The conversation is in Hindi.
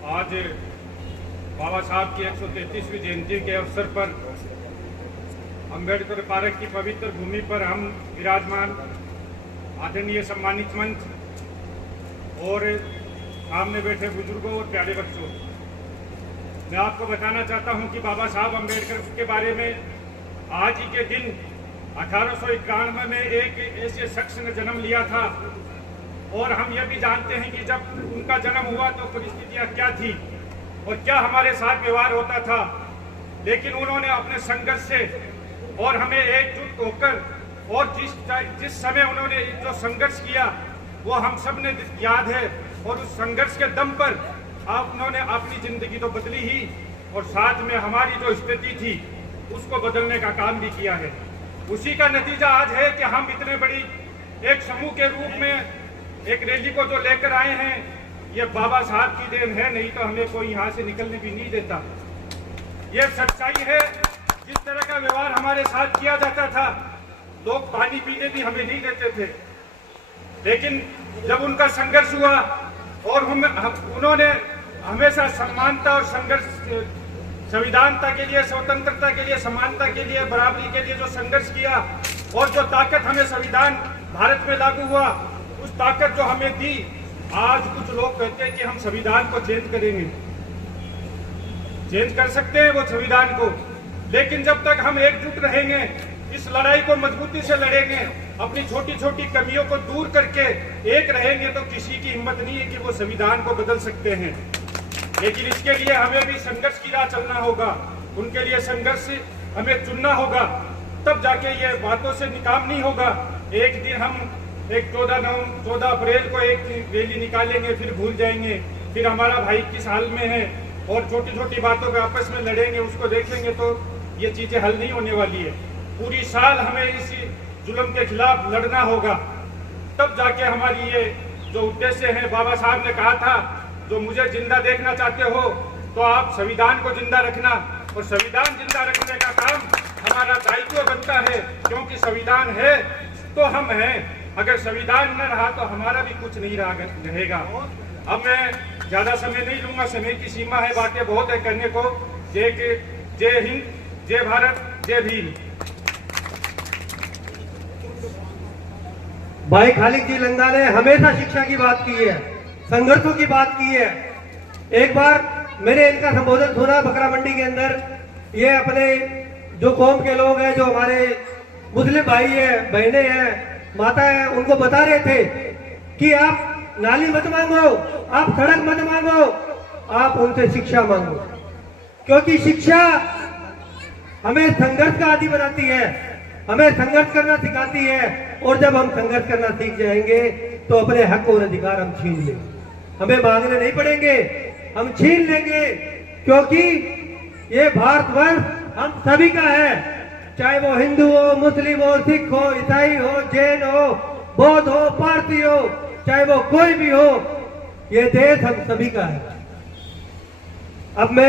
आज बाबा साहब की 133वीं जयंती के अवसर पर अम्बेडकर पार्क की पवित्र भूमि पर हम विराजमान आदरणीय सम्मानित मंच और सामने बैठे बुजुर्गों और प्यारे बच्चों, मैं आपको बताना चाहता हूं कि बाबा साहब अम्बेडकर के बारे में आज ही के दिन 1891 में एक ऐसे शख्स ने जन्म लिया था और हम यह भी जानते हैं कि जब उनका जन्म हुआ तो परिस्थितियां क्या थी और क्या हमारे साथ व्यवहार होता था, लेकिन उन्होंने अपने संघर्ष से और हमें एकजुट होकर और जिस समय उन्होंने जो संघर्ष किया वो हम सब ने याद है और उस संघर्ष के दम पर उन्होंने अपनी जिंदगी तो बदली ही और साथ में हमारी जो स्थिति थी उसको बदलने का काम भी किया है। उसी का नतीजा आज है कि हम इतने बड़ी एक समूह के रूप में एक रैली को जो लेकर आए हैं, ये बाबा साहब की देन है, नहीं तो हमें कोई यहाँ से निकलने भी नहीं देता। ये सच्चाई है। जिस तरह का व्यवहार हमारे साथ किया जाता था, लोग पानी पीने भी हमें नहीं देते थे, लेकिन जब उनका संघर्ष हुआ और उन्होंने हमेशा समानता और संघर्ष, संविधानता के लिए, स्वतंत्रता के लिए, समानता के लिए, बराबरी के लिए जो संघर्ष किया और जो ताकत हमें संविधान भारत में लागू हुआ, उस ताकत जो हमें दी, आज कुछ लोग कहते हैं कि हम संविधान को चेंज करेंगे। चेंज कर सकते हैं वो संविधान को, लेकिन जब तक हम एकजुट रहेंगे, इस लड़ाई को मजबूती से लड़ेंगे, अपनी छोटी छोटी कमियों को दूर करके एक रहेंगे, तो किसी की हिम्मत नहीं है कि वो संविधान को बदल सकते हैं। लेकिन इसके लिए हमें भी संघर्ष की राह चलना होगा, उनके लिए संघर्ष हमें चुनना होगा, तब जाके ये बातों से काम नहीं होगा। एक दिन हम एक 14 अप्रैल को एक रैली निकालेंगे, फिर भूल जाएंगे, फिर हमारा भाई किस हाल में है और छोटी छोटी बातों पे आपस में लड़ेंगे, उसको देखेंगे तो ये चीजें हल नहीं होने वाली है। पूरी साल हमें इस जुल्म के खिलाफ लड़ना होगा, तब जाके हमारी ये जो उद्देश्य है, बाबा साहब ने कहा था जो मुझे जिंदा देखना चाहते हो तो आप संविधान को जिंदा रखना, और संविधान जिंदा रखने का काम हमारा दायित्व बनता है, क्योंकि संविधान है तो हम हैं, अगर संविधान न रहा तो हमारा भी कुछ नहीं रहेगा। अब मैं ज्यादा समय नहीं लूंगा, समय की सीमा है, बातें बहुत है करने को। जय हिंद, जय भारत, जय भीम। भाई खालिद जी लंगा ने हमेशा शिक्षा की बात की है, संघर्षों की बात की है। एक बार मैंने इनका संबोधन सुना बकरा मंडी के अंदर, ये अपने जो कौम के लोग हैं, जो हमारे मुस्लिम भाई है, बहनें हैं, माता है, उनको बता रहे थे कि आप नाली मत मांगो, आप सड़क मत मांगो, आप उनसे शिक्षा मांगो, क्योंकि शिक्षा हमें संघर्ष का आदी बनाती है, हमें संघर्ष करना सिखाती है, और जब हम संघर्ष करना सीख जाएंगे तो अपने हक और अधिकार हम छीन लेंगे। हमें मांगने नहीं पड़ेंगे, हम छीन लेंगे, क्योंकि ये भारतवर्ष हम सभी का है, चाहे वो हिंदू हो, मुस्लिम हो, सिख हो, ईसाई हो, जैन हो, बौद्ध हो, पारसी हो, चाहे वो कोई भी हो, ये देश हम सभी का है। अब मैं